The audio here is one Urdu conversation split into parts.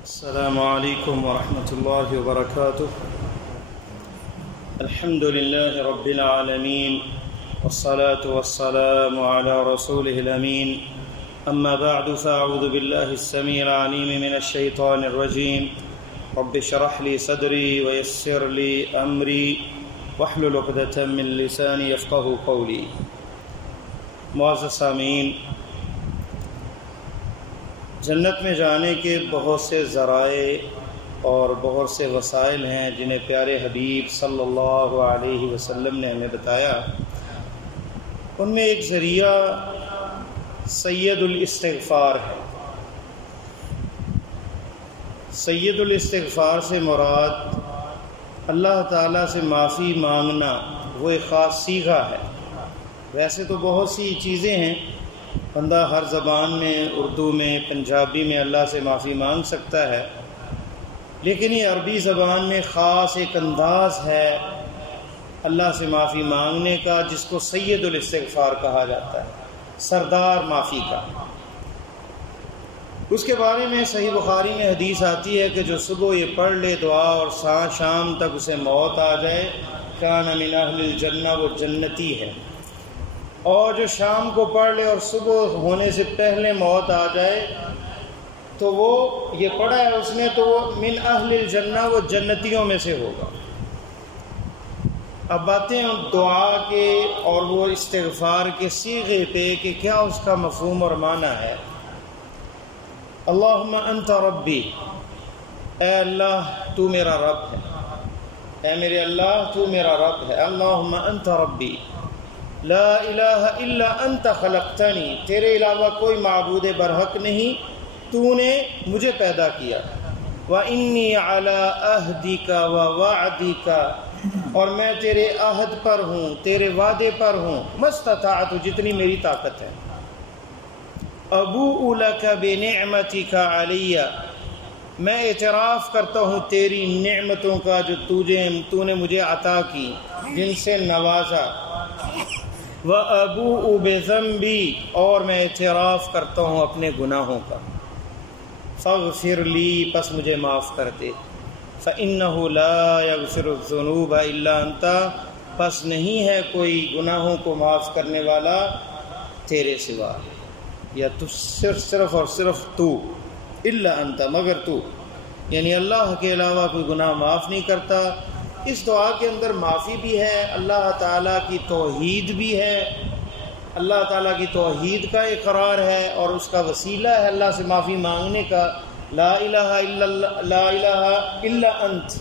السلام عليكم ورحمة الله وبركاته. الحمد لله رب العالمين والصلاة والسلام على رسوله الأمين. أما بعد فأعوذ بالله السميع العليم من الشيطان الرجيم. رب اشرح لي صدري ويسر لي أمري واحلل عقدة من لساني يفقهوا قولي. معزز سامعین، جنت میں جانے کے بہت سے ذرائع اور بہت سے وسائل ہیں جنہیں پیارے حبیب صلی اللہ علیہ وسلم نے ہمیں بتایا. ان میں ایک ذریعہ سید الاستغفار ہے. سید الاستغفار سے مراد اللہ تعالیٰ سے معافی مانگنا، وہ ایک خاص صیغہ ہے. ویسے تو بہت سی چیزیں ہیں، بندہ ہر زبان میں، اردو میں، پنجابی میں اللہ سے معافی مانگ سکتا ہے، لیکن یہ عربی زبان میں خاص ایک انداز ہے اللہ سے معافی مانگنے کا، جس کو سید الاستغفار کہا جاتا ہے، سردار معافی کا. اس کے بارے میں صحیح بخاری میں حدیث آتی ہے کہ جو صبح یہ پڑھ لے دعا اور شام تک اسے موت آ جائے، کان من اہل الجنہ، وہ جنتی ہے. اور جو شام کو پڑھ لے اور صبح ہونے سے پہلے موت آ جائے تو وہ یہ پڑھا ہے اس نے، تو وہ من اہل الجنہ، وہ جنتیوں میں سے ہوگا. اب باتیں ہیں دعا کے اور وہ استغفار کے صیغے پہ کہ کیا اس کا مفہوم اور معنی ہے. اللہم انت ربی، اے اللہ تو میرا رب ہے، اے میرے اللہ تو میرا رب ہے. اللہم انت ربی لا الہ الا انت خلقتنی، تیرے علاوہ کوئی معبود برحق نہیں، تو نے مجھے پیدا کیا. وانی علی عہدک ووعدک، اور میں تیرے عہد پر ہوں، تیرے وعدے پر ہوں، مستطاعت، جتنی میری طاقت ہے. ابوء لک بنعمتک علی، میں اعتراف کرتا ہوں تیری نعمتوں کا جو تو نے مجھے عطا کی، جن سے نوازا. وَأَبُوءُ بِذَنبِي، اور میں اعتراف کرتا ہوں اپنے گناہوں کا. فاغفر لی، پس مجھے معاف کر دے. فَإِنَّهُ لَا يَغْفِرُ الذُّنُوبَ إِلَّا أَنْتَ، پس نہیں ہے کوئی گناہوں کو معاف کرنے والا تیرے سوا، یا تو صرف اور صرف تو، إِلَّا أَنْتَ، مگر تو، یعنی اللہ کے علاوہ کوئی گناہ معاف نہیں کرتا. اس دعا کے اندر معافی بھی ہے، اللہ تعالیٰ کی توحید بھی ہے، اللہ تعالیٰ کی توحید کا اقرار ہے اور اس کا وسیلہ ہے اللہ سے معافی مانگنے کا. لا الہ الا اللہ، لا الہ الا انت،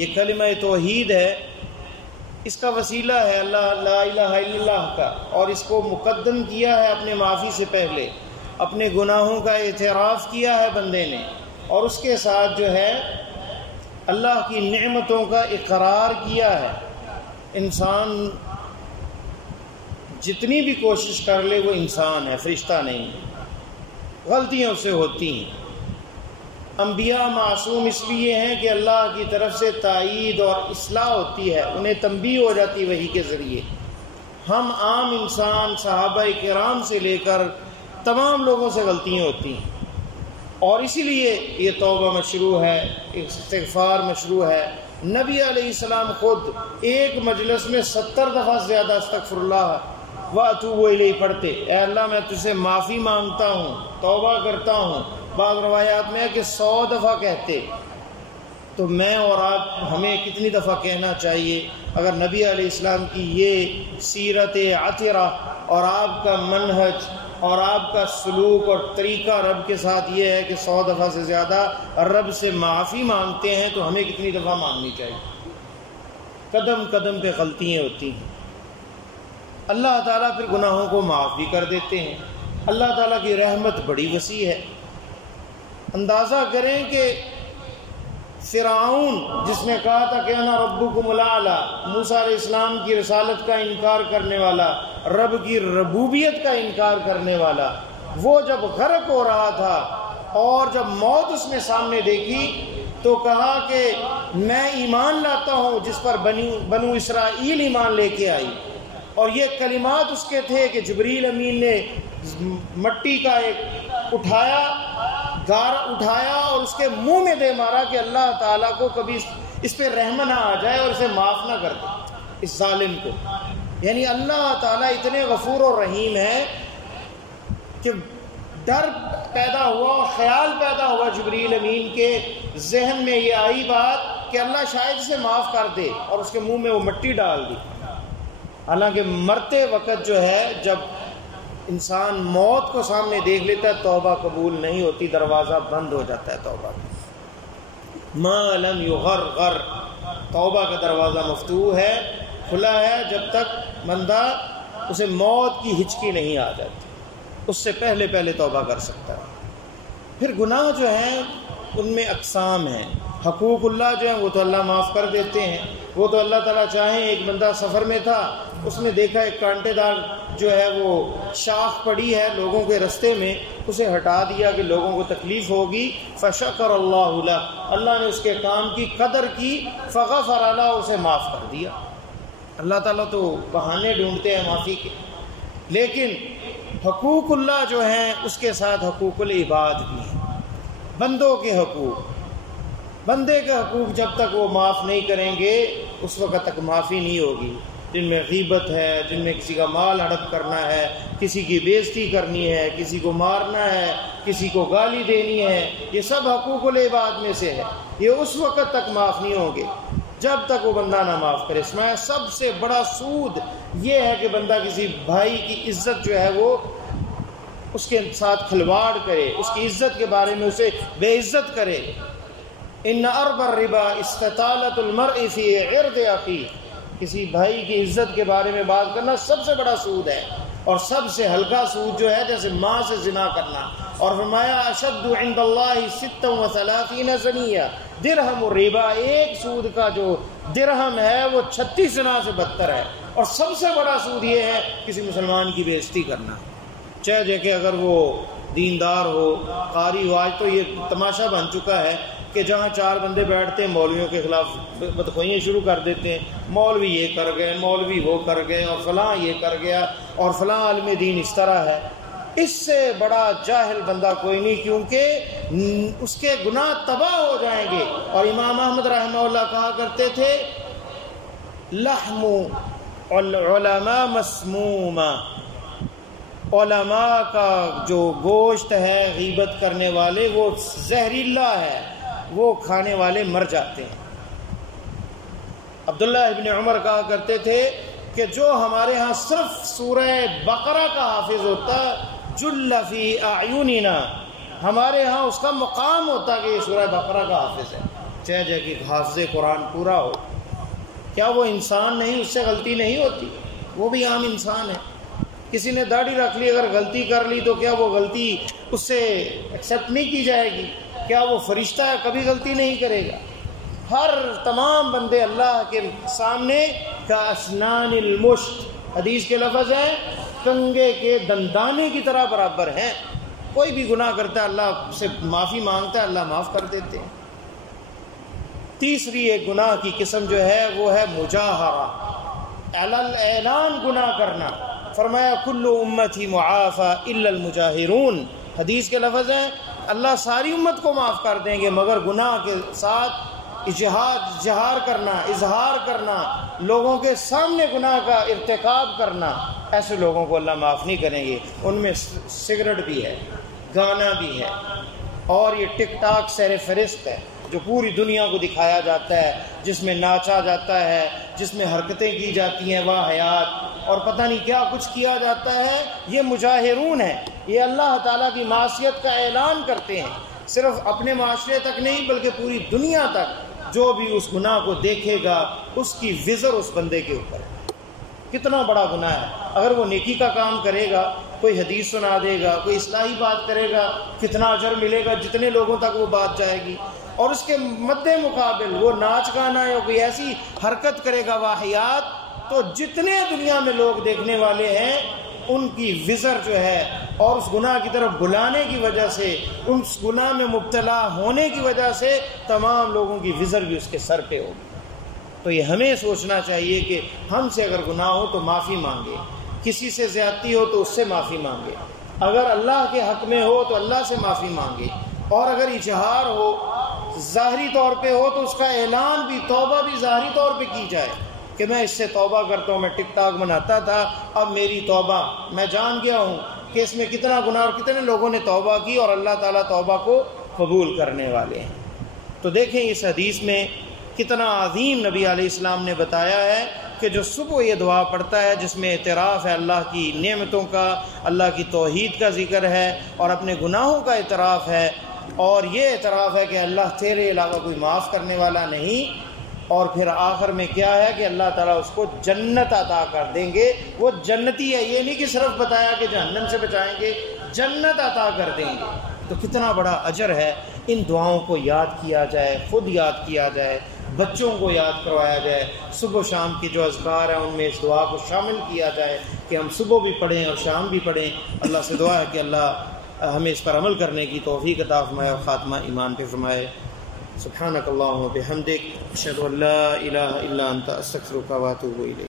یہ کلمہ توحید ہے، اس کا وسیلہ ہے اللہ لا الہ الا اللہ کا، اور اس کو مقدم کیا ہے اپنے معافی سے پہلے. اپنے گناہوں کا اعتراف کیا ہے بندے نے، اور اس کے ساتھ جو ہے اللہ کی نعمتوں کا اقرار کیا ہے. انسان جتنی بھی کوشش کر لے وہ انسان ہے، فرشتہ نہیں ہے، غلطیاں اس سے ہوتی ہیں. انبیاء معصوم اس لیے ہیں کہ اللہ کی طرف سے تائید اور اصلاح ہوتی ہے، انہیں تنبیہ ہو جاتی وحی کے ذریعے. ہم عام انسان، صحابہ کرام سے لے کر تمام لوگوں سے غلطیاں ہوتی ہیں، اور اسی لیے یہ توبہ مشروع ہے، استغفار مشروع ہے. نبی علیہ السلام خود ایک مجلس میں 70 دفعہ زیادہ استغفر اللہ واتوب الیہ پڑھتے. اے اللہ میں تجھ سے معافی مانگتا ہوں، توبہ کرتا ہوں. بعض روایات میں ہے کہ 100 دفعہ کہتے. تو میں اور آپ ہمیں کتنی دفعہ کہنا چاہیے؟ اگر نبی علیہ السلام کی یہ سیرت عطرہ اور آپ کا منہج اور آپ کا سلوک اور طریقہ رب کے ساتھ یہ ہے کہ 100 دفعہ سے زیادہ رب سے معافی مانگتے ہیں، تو ہمیں کتنی دفعہ مانگنی چاہیے؟ قدم قدم پہ غلطیاں ہوتی ہیں. اللہ تعالیٰ پھر گناہوں کو معاف بھی کر دیتے ہیں. اللہ تعالیٰ کی رحمت بڑی وسیع ہے. اندازہ کریں کہ فرعون جس نے کہا تھا کہ انا ربکم الاعلی، موسیٰ علیہ السلام کی رسالت کا انکار کرنے والا، رب کی ربوبیت کا انکار کرنے والا، وہ جب غرق ہو رہا تھا اور جب موت اس نے سامنے دیکھی تو کہا کہ میں ایمان لاتا ہوں جس پر بنو اسرائیل ایمان لے کے آئی. اور یہ کلمات اس کے تھے کہ جبریل امین نے مٹی کا ایک اٹھایا، گار اٹھایا اور اس کے منہ میں دے مارا کہ اللہ تعالیٰ کو کبھی اس پہ رحم نہ آ جائے اور اسے معاف نہ کر دے اس ظالم کو. یعنی اللہ تعالیٰ اتنے غفور اور رحیم ہے کہ ڈر پیدا ہوا اور خیال پیدا ہوا جبریل امین کے ذہن میں، یہ آئی بات کہ اللہ شاید اسے معاف کر دے، اور اس کے منہ میں وہ مٹی ڈال دی. حالانکہ مرتے وقت جو ہے جب انسان موت کو سامنے دیکھ لیتا ہے توبہ قبول نہیں ہوتی، دروازہ بند ہو جاتا ہے توبہ کا. ما لم یغرغر، توبہ کا دروازہ مفتوح ہے، کھلا ہے جب تک بندہ اسے موت کی ہچکی نہیں آ جاتی، اس سے پہلے پہلے توبہ کر سکتا ہے. پھر گناہ جو ہیں ان میں اقسام ہیں. حقوق اللہ جو ہیں وہ تو اللہ معاف کر دیتے ہیں، وہ تو اللہ تعالیٰ چاہیں. ایک بندہ سفر میں تھا، اس نے دیکھا ایک کانٹے دار جو ہے وہ شاخ پڑی ہے لوگوں کے رستے میں، اسے ہٹا دیا کہ لوگوں کو تکلیف ہوگی. فشکر اللہ لہ، اللہ نے اس کے کام کی قدر کی. فغفر لہ، اسے معاف کر دیا. اللہ تعالیٰ تو بہانے ڈھونڈتے ہیں معافی کے، لیکن حقوق اللہ جو ہیں اس کے ساتھ حقوق العباد بھی ہیں. بندوں کے حقوق، بندے کے حقوق جب تک وہ معاف نہیں کریں گے اس وقت تک معافی نہیں ہوگی. جن میں غیبت ہے، جن میں کسی کا مال ہڑپ کرنا ہے، کسی کی بے عزتی کرنی ہے، کسی کو مارنا ہے، کسی کو گالی دینی ہے، یہ سب حقوق العباد میں سے ہے. یہ اس وقت تک معاف نہیں ہوں گے جب تک وہ بندہ نہ معاف کرے. اس میں سب سے بڑا سود یہ ہے کہ بندہ کسی بھائی کی عزت جو ہے وہ اس کے ساتھ کھلواڑ کرے، اس کی عزت کے بارے میں اسے بے عزت کرے. ان ارب الربا استطالت المرء فی عرض اخیہ، کسی بھائی کی عزت کے بارے میں بات کرنا سب سے بڑا سود ہے، اور سب سے ہلکا سود جو ہے جیسے ماں سے زنا کرنا. اور فرمایا اشد عند اللہ 36 زنیہ درہم الربا، ایک سود کا جو درہم ہے وہ 36 زنا سے بدتر ہے. اور سب سے بڑا سود یہ ہے کسی مسلمان کی بے عزتی کرنا، چاہے کہ اگر وہ دیندار ہو، قاری ہو. آج تو یہ تماشا بن چکا ہے کہ جہاں 4 بندے بیٹھتے ہیں مولویوں کے خلاف بدخوئیاں شروع کر دیتے ہیں. مولوی یہ کر گئے، مولوی وہ کر گئے، اور فلاں یہ کر گیا، اور فلاں عالم دین اس طرح ہے. اس سے بڑا جاہل بندہ کوئی نہیں، کیونکہ اس کے گناہ تباہ ہو جائیں گے. اور امام احمد رحمہ اللہ کہا کرتے تھے لحم العلماء مسموما، علماء کا جو گوشت ہے غیبت کرنے والے وہ زہریلا ہے، وہ کھانے والے مر جاتے ہیں. عبداللہ ابن عمر کہا کرتے تھے کہ جو ہمارے ہاں صرف سورہ بقرہ کا حافظ ہوتا جل فی اعیننا، ہمارے ہاں اس کا مقام ہوتا کہ یہ سورہ بقرہ کا حافظ ہے، چاہے کہ حافظ قرآن پورا ہو. کیا وہ انسان نہیں؟ اس سے غلطی نہیں ہوتی، وہ بھی عام انسان ہے. کسی نے داڑھی رکھ لی، اگر غلطی کر لی تو کیا وہ غلطی اس سے ایکسیپٹ نہیں کی جائے گی؟ کیا وہ فرشتہ ہے؟ کبھی غلطی نہیں کرے گا. ہر تمام بندے اللہ کے سامنے کا اسنان المشت، حدیث کے لفظ ہے، کنگے کے دندانے کی طرح برابر ہیں. کوئی بھی گناہ کرتا ہے اللہ سے معافی مانگتا ہے، اللہ معاف کر دیتے ہیں. تیسری ایک گناہ کی قسم جو ہے وہ ہے مجاہرہ، اعلان گناہ کرنا. فرمایا کل امتی معافی الا المجاہرون، حدیث کے لفظ ہیں اللہ ساری امت کو معاف کر دیں گے مگر گناہ کے ساتھ اظہار کرنا، اظہار کرنا، لوگوں کے سامنے گناہ کا ارتکاب کرنا، ایسے لوگوں کو اللہ معاف نہیں کریں گے. ان میں سگریٹ بھی ہے، گانا بھی ہے، اور یہ ٹک ٹاک سیر فہرست ہے جو پوری دنیا کو دکھایا جاتا ہے، جس میں ناچا جاتا ہے، جس میں حرکتیں کی جاتی ہیں واہیات، اور پتہ نہیں کیا کچھ کیا جاتا ہے. یہ مجاہرون ہیں، یہ اللہ تعالیٰ کی معصیت کا اعلان کرتے ہیں، صرف اپنے معاشرے تک نہیں بلکہ پوری دنیا تک. جو بھی اس گناہ کو دیکھے گا اس کی وزر اس بندے کے اوپر ہے. کتنا بڑا گناہ ہے. اگر وہ نیکی کا کام کرے گا، کوئی حدیث سنا دے گا، کوئی اصلاحی بات کرے گا، کتنا اجر ملے گا، جتنے لوگوں تک وہ بات جائے گی. اور اس کے مد مقابل وہ ناچ گانا یا کوئی ایسی حرکت کرے گا واہیات، تو جتنے دنیا میں لوگ دیکھنے والے ہیں ان کی وزر جو ہے، اور اس گناہ کی طرف بلانے کی وجہ سے، اس گناہ میں مبتلا ہونے کی وجہ سے تمام لوگوں کی وزر بھی اس کے سر پہ ہوگی. تو یہ ہمیں سوچنا چاہیے کہ ہم سے اگر گناہ ہو تو معافی مانگے، کسی سے زیادتی ہو تو اس سے معافی مانگے، اگر اللہ کے حق میں ہو تو اللہ سے معافی مانگے، اور اگر اظہار ہو ظاہری طور پہ ہو تو اس کا اعلان بھی، توبہ بھی ظاہری طور پہ کی جائے کہ میں اس سے توبہ کرتا ہوں، میں ٹک ٹاک بناتا تھا، اب میری توبہ، میں جان گیا ہوں کہ اس میں کتنا گناہ اور کتنے لوگوں نے توبہ کی اور اللہ تعالیٰ توبہ کو قبول کرنے والے ہیں۔ تو دیکھیں اس حدیث میں کتنا عظیم نبی علیہ السلام نے بتایا ہے کہ جو صبح یہ دعا پڑھتا ہے جس میں اعتراف ہے اللہ کی نعمتوں کا، اللہ کی توحید کا ذکر ہے اور اپنے گناہوں کا اعتراف ہے، اور یہ اعتراف ہے کہ اللہ تیرے علاوہ کوئی معاف کرنے والا نہیں، اور پھر آخر میں کیا ہے کہ اللہ تعالیٰ اس کو جنت عطا کر دیں گے، وہ جنتی ہے، یہ نہیں کہ صرف بتایا کہ جہنم سے بچائیں گے، جنت عطا کر دیں گے۔ تو کتنا بڑا اجر ہے، ان دعاؤں کو یاد کیا جائے، خود یاد کیا جائے، بچوں کو یاد کروایا جائے، صبح و شام کی جو اذکار ہیں ان میں اس دعا کو شامل کیا جائے کہ ہم صبح بھی پڑھیں اور شام بھی پڑھیں۔ اللہ سے دعا ہے کہ اللہ ہمیں اس پر عمل کرنے کی توفیق عطا فرمائے اور خاتمہ ایمان پہ فرمائے۔ سبحانک اللہم و بحمدک، اشہد ان لا الہ الا انت، استغفرک و اتوب الیک۔